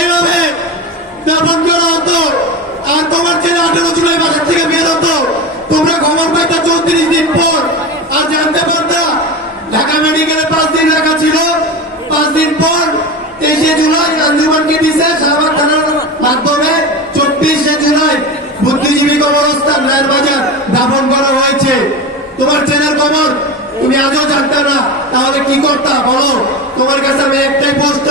এভাবে দাপন করা হতো। আর তোমার ছেলে আঠেরো জুলাই বাসার থেকে বের হতো। তোমরা খবর পাইতা চৌত্রিশ দিন পর। আর জানতে পারতা, ঢাকা মেডিকেলে পাঁচ দিন রাখা ছিল। পাঁচ দিন পর তেইশে জুলাই আঞ্জুমানকে দিছে? শাহবাগ থানার মাধ্যমে চব্বিশে জুলাই বুদ্ধিজীবী কবরস্থান, রায়ের বাজার দাপন করা হয়েছে। তোমার ছেলের খবর তুমি আজও জানতে না। তাহলে কি করতা বলো? তোমার কাছে আমি একটাই প্রশ্ন।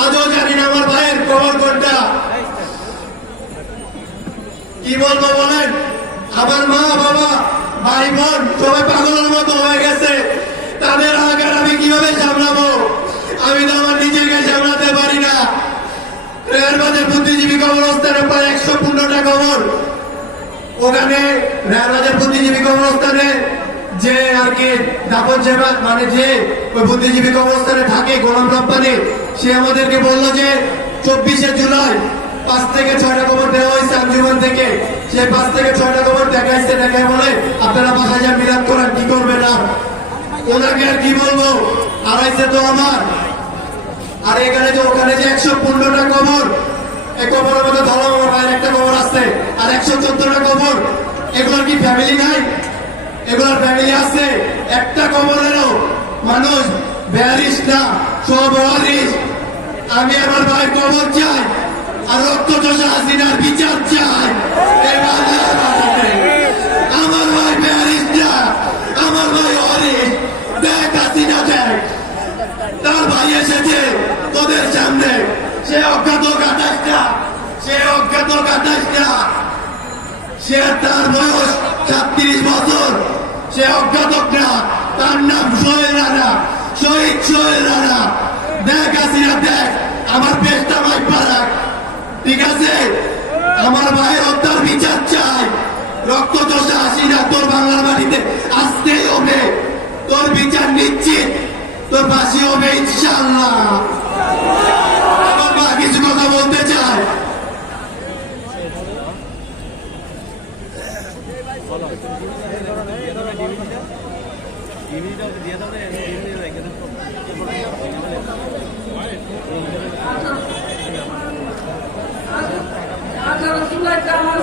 আজও জানি না আমার ভাইয়ের খবর কোনটা। কি বলব বলেন? আমার মা, বাবা, ভাই, বোন সবাই পাগলের মতো হয়ে গেছে। তাদের আগার আমি কীভাবে সামলাবো? আমি তো আমার নিজেকে সামলাতে পারি না। রেয়ার বাজার বুদ্ধিজীবী কবরস্থানে প্রায় একশো পনেরোটা কবর। ওখানে রায়বাজার বুদ্ধিজীবী কবরস্থানে যে আর কি দাপন সেবা মানে যে ওই বুদ্ধিজীবী কবরস্থানে থাকে গোলাম রব্বানি সে আমাদেরকে বলল যে, চব্বিশে জুলাই, পাঁচ থেকে ছয়টা খবর দেওয়া হয়েছে আঞ্জুমান থেকে। সে পাঁচ থেকে ছয়টা খবর দেখাইছে, দেখায় বলে, আপনারা বাসায় যা মিলাদ করেন, কি করবে না ওনাকে আর কি বলব? আড়াইছে তো আমার। আর এখানে যে, ওখানে যে একশো পনেরোটা কবর এক কবরের মধ্যে ধরো, আমার ভাইয়ের একটা কবর আছে, আর একশো চোদ্দটা কবর এগুলোর কি ফ্যামিলি নাই? এগুলোর ফ্যামিলি আছে। একটা কবরেরও মানুষ বেয়ারিশ না সব আমি আমার ভাই কবর চাই, আর রক্ত চষা হাসিনার বিচার চাই। আমার ভাই বেয়ারিশ না আমার ভাই ওয়ারিশ দেখ হাসিনা দেখ। তার ভাই এসেছে তোদের সামনে। সে অজ্ঞাত গাদাসটা সে অজ্ঞাত গাদাসটা সে তার বয়স সাতত্রিশ বছর। সে অজ্ঞাত তার নাম সোহেল রানা, শহীদ সোহেল রানা দেখ আসিনা দেখ আমার পেশটা মাই পারাক ঠিক আছে আমার ভাইয়ের হত্যার বিচার চাই রক্ত চষা আসিনা তোর বাংলার মাটিতে আসতেই বিচার নিশ্চিত। তোর ফাঁসি হবে ইনশাল্লাহ কথা বলতে চায়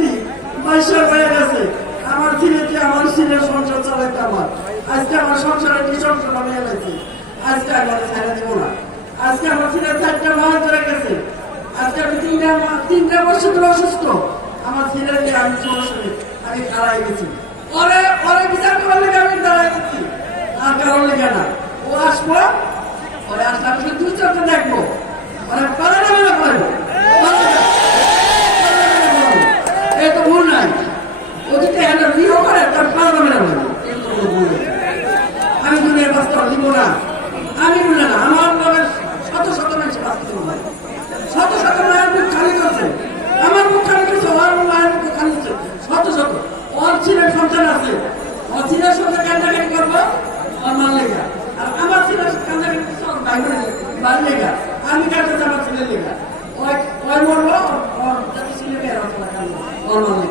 স্মৃতি পয়সা হয়ে গেছে। আমার ছেলেকে আমার ছেলের সংসার চালাইতে আমার? আজকে আমার সংসারে কি সংসার আমি এনেছি? আজকে আর ছেড়ে দেবো না। আজকে আমার ছেলের চারটা মাস ধরে গেছে। আজকে আমি তিনটা তিনটা বছর ধরে অসুস্থ। আমার ছেলের নিয়ে আমি সরাসরি আমি খাড়াই গেছি। ওরে ওরে বিচার করার লেগে আমি দাঁড়াই গেছি আর কারণ লেগে না। ও আসব ওরে আসলে আমি শুধু দুই দেখব ওরে পালা না করব এই তো ভুল নাই ওদিকে একটা বিয়ে করে তার পালা মেলা বলব আমি দুনিয়ার বাস্তব দিব না আমি বললে না আমার নামে শত শত মানুষ বাস্তব দিব ভাই শত শত মায়ের মুখ খালি করছে আমার মুখ খালি করছে ওর মায়ের মুখ খালি করছে শত শত ওর ছেলের সন্তান আছে ওর ছেলের সন্তান কান্দাকাটি করব ওর মার লেগা আর আমার ছেলের কান্দাকাটি করছে ওর বাইরে বার লেগা আমি কাটতেছি আমার ছেলের লেগা ওই ওই মরবো